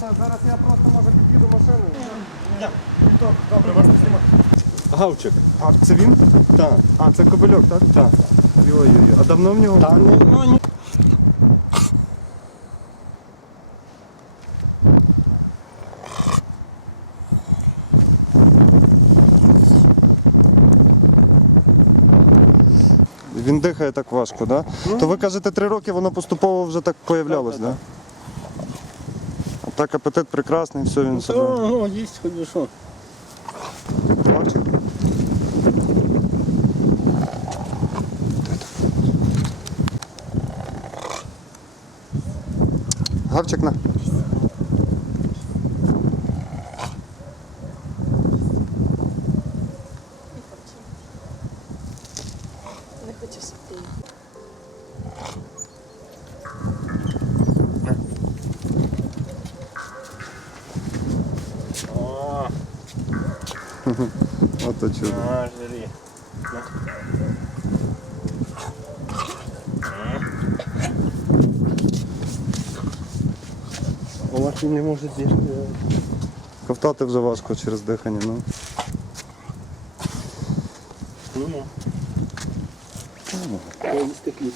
Зараз я просто може під'їду машиною. Я. Добре, вас не знімати. Гавчик. А це він? Так. А, це кобильок, так? Так. Ой-ой-ой. А давно в нього? Та ну, ну ні. Він дихає так важко, так? Да? То ви кажете, три роки воно поступово вже так появлялось, так? Так, Да? Так апетит прекрасний, все він. О, ну, їсть хоч би що. Гавчик на. Не хочу сидіти. Ото чудо. а, жирі. Вона ж не може з'їсти. Ковтати вже важко через дихання. Ну. Ну, ну. Їсти хліб.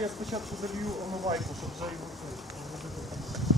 Я спочатку залью омивайку, щоб вже його.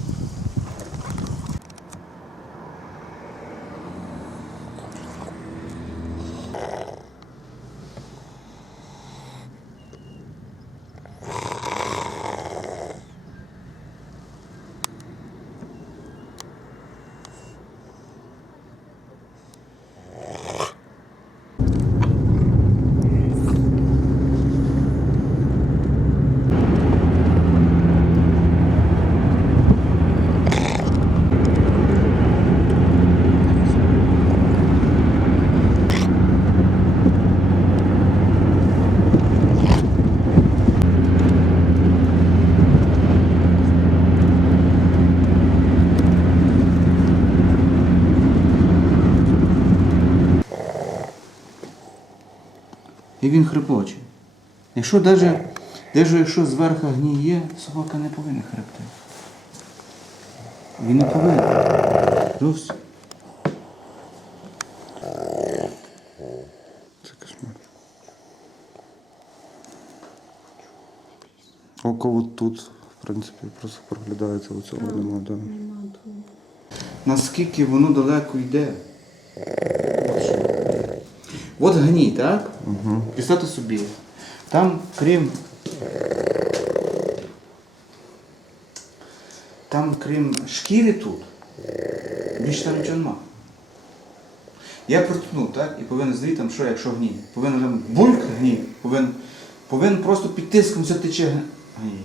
І він хрипоче. Якщо даже, даже якщо зверху гніє, собака не повинна хрипти. Він не повинен. Зовсім. Це кошмар. Око от тут, в принципі, просто проглядається у цьому нема. Да. Наскільки воно далеко йде. От гній, так? Угу. Представте собі. Там, крім. Там, крім шкіри тут, більше там нічого нема. Я проткнув, так? І повинен знати, там, що якщо гній. Повинен там бульк гній, повинен, повинен просто під тиском затече гній.